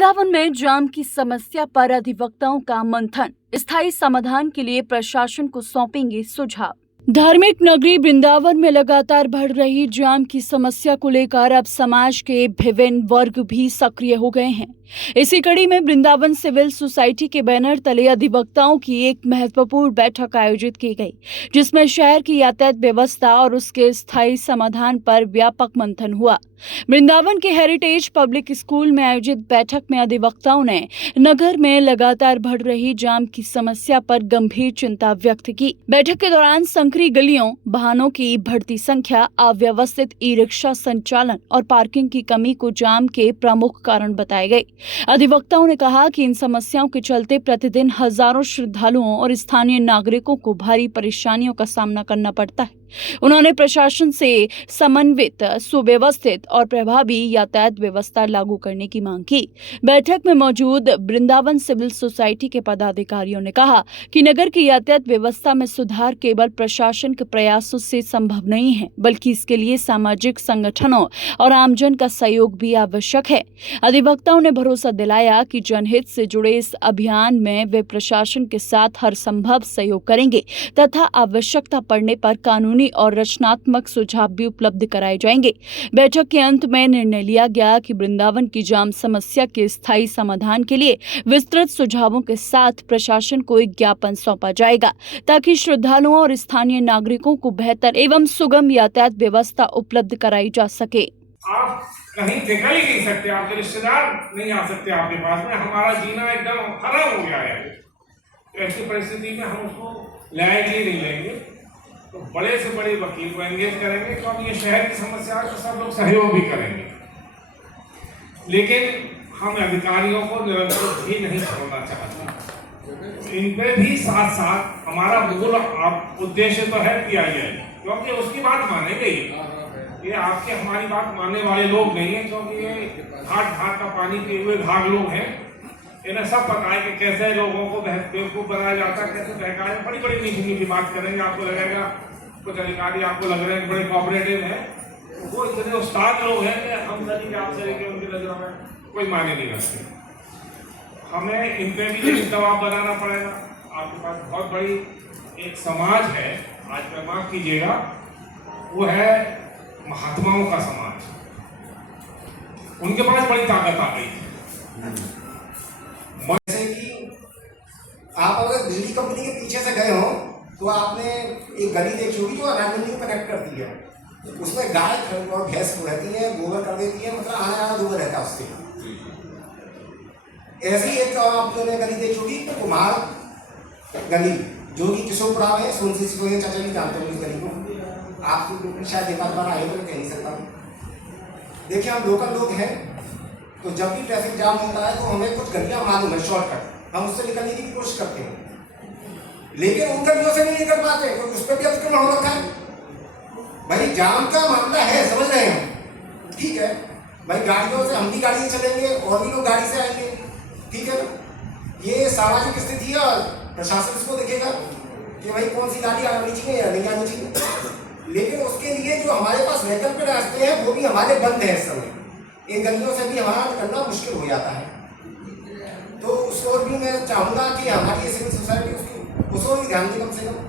वृंदावन में जाम की समस्या पर अधिवक्ताओं का मंथन, स्थायी समाधान के लिए प्रशासन को सौंपेंगे सुझाव। धार्मिक नगरी वृंदावन में लगातार बढ़ रही जाम की समस्या को लेकर अब समाज के विभिन्न वर्ग भी सक्रिय हो गए हैं। इसी कड़ी में वृंदावन सिविल सोसाइटी के बैनर तले अधिवक्ताओं की एक महत्वपूर्ण बैठक आयोजित की गई, जिसमें शहर की यातायात व्यवस्था और उसके स्थायी समाधान पर व्यापक मंथन हुआ। वृंदावन के हेरिटेज पब्लिक स्कूल में आयोजित बैठक में अधिवक्ताओं ने नगर में लगातार बढ़ रही जाम की समस्या पर गंभीर चिंता व्यक्त की। बैठक के दौरान संकरी गलियों, वाहनों की बढ़ती संख्या, अव्यवस्थित ई रिक्शा संचालन और पार्किंग की कमी को जाम के प्रमुख कारण बताए गए। अधिवक्ताओं ने कहा कि इन समस्याओं के चलते प्रतिदिन हजारों श्रद्धालुओं और स्थानीय नागरिकों को भारी परेशानियों का सामना करना पड़ता है। उन्होंने प्रशासन से समन्वित, सुव्यवस्थित और प्रभावी यातायात व्यवस्था लागू करने की मांग की। बैठक में मौजूद वृंदावन सिविल सोसाइटी के पदाधिकारियों ने कहा कि नगर की यातायात व्यवस्था में सुधार केवल प्रशासन के प्रयासों से संभव नहीं है, बल्कि इसके लिए सामाजिक संगठनों और आमजन का सहयोग भी आवश्यक है। अधिवक्ताओं ने भरोसा दिलाया कि जनहित से जुड़े इस अभियान में वे प्रशासन के साथ हर संभव सहयोग करेंगे तथा आवश्यकता पड़ने पर कानूनी और रचनात्मक सुझाव भी उपलब्ध कराए जाएंगे। बैठक के अंत में निर्णय लिया गया कि वृंदावन की जाम समस्या के स्थायी समाधान के लिए विस्तृत सुझावों के साथ प्रशासन को एक ज्ञापन सौंपा जाएगा, ताकि श्रद्धालुओं और स्थानीय नागरिकों को बेहतर एवं सुगम यातायात व्यवस्था उपलब्ध कराई जा सके। आप कहीं निकल ही नहीं सकते, आपके रिश्तेदार नहीं आ सकते आपके पास में। हमारा जीना एकदम खराब हो गया है। ऐसी परिस्थिति में हम उसको लाएंगे नहीं लेंगे, तो बड़े से बड़े वकील को एंगेज करेंगे, क्योंकि ये शहर की समस्या है, तो सब लोग सहयोग भी करेंगे। लेकिन हम अधिकारियों को निरंतर भी नहीं छोड़ना चाहते। इन पे भी साथ साथ हमारा मूल उद्देश्य तो है PIL, क्योंकि उसकी बात मानेंगे। ये आपके हमारी बात मानने वाले लोग नहीं है, क्योंकि ये घाट घाट का पानी पिए हुए घाघ लोग हैं। इन्हें सब पता है कि कैसे लोगों को बेवकूफ बनाया जाता है, कैसे बहकाए। बड़ी बड़ी मीठी मीठी बात करेंगे, आपको लगेगा कुछ अधिकारी आपको लग रहे हैं बड़े कोऑपरेटिव हैं। वो इतने उस्ताद लोग हैं कि हम सभी आप सभी के उनकी नजरों में कोई मायने नहीं रखते। हमें इन पे भी दबाव बनाना पड़ेगा। आपके पास बहुत बड़ी एक समाज है, आज मैं माफ कीजिएगा, वो है महात्माओं का समाज। उनके पास बड़ी ताकत आ गई है। जैसे कि आप अगर बिजली कंपनी के पीछे से गए हो तो आपने एक गली देखी होगी जो राजधानी को कनेक्ट करती है। उसमें गाय और भैंस रहती है, गोबर कर देती है, मतलब आना जाना दूर रहता है उससे। ऐसी एक आपने गली देखी होगी कुमार गली, जो कि किशोरपुरा में सोनसी सिकोया चाचा जी जानते हो इस गली को। आप शायद एक आध बार आए तो मैं कह नहीं सकता। देखिए, हम लोकल लोग हैं, तो जब भी ट्रैफिक जाम होता है तो हमें कुछ गलियां मालूम है शॉर्टकट, हम उससे निकलने की कोशिश करते हैं, लेकिन उन गलियों से नहीं निकल पाते क्योंकि उस पर भी अतिक्रमण हो रखा है। भाई जाम का मामला है, समझ रहे हैं हम, ठीक है भाई। गाड़ियों से हम भी गाड़ी से चलेंगे और भी लोग गाड़ी से आएंगे, ठीक है ना। ये सामाजिक स्थिति है और प्रशासन इसको देखेगा कि भाई कौन सी गाड़ी आनी चाहिए या नहीं आनी चाहिए। लेकिन उसके लिए जो हमारे पास वैकल्पिक रास्ते हैं वो भी हमारे बंद है इस समय। इन गलियों से भी हमारा निकलना मुश्किल हो जाता है। तो उस ओर भी मैं चाहूँगा कि हमारी सिविल सोसाइटी उसको भी ध्यान दे कम से कम।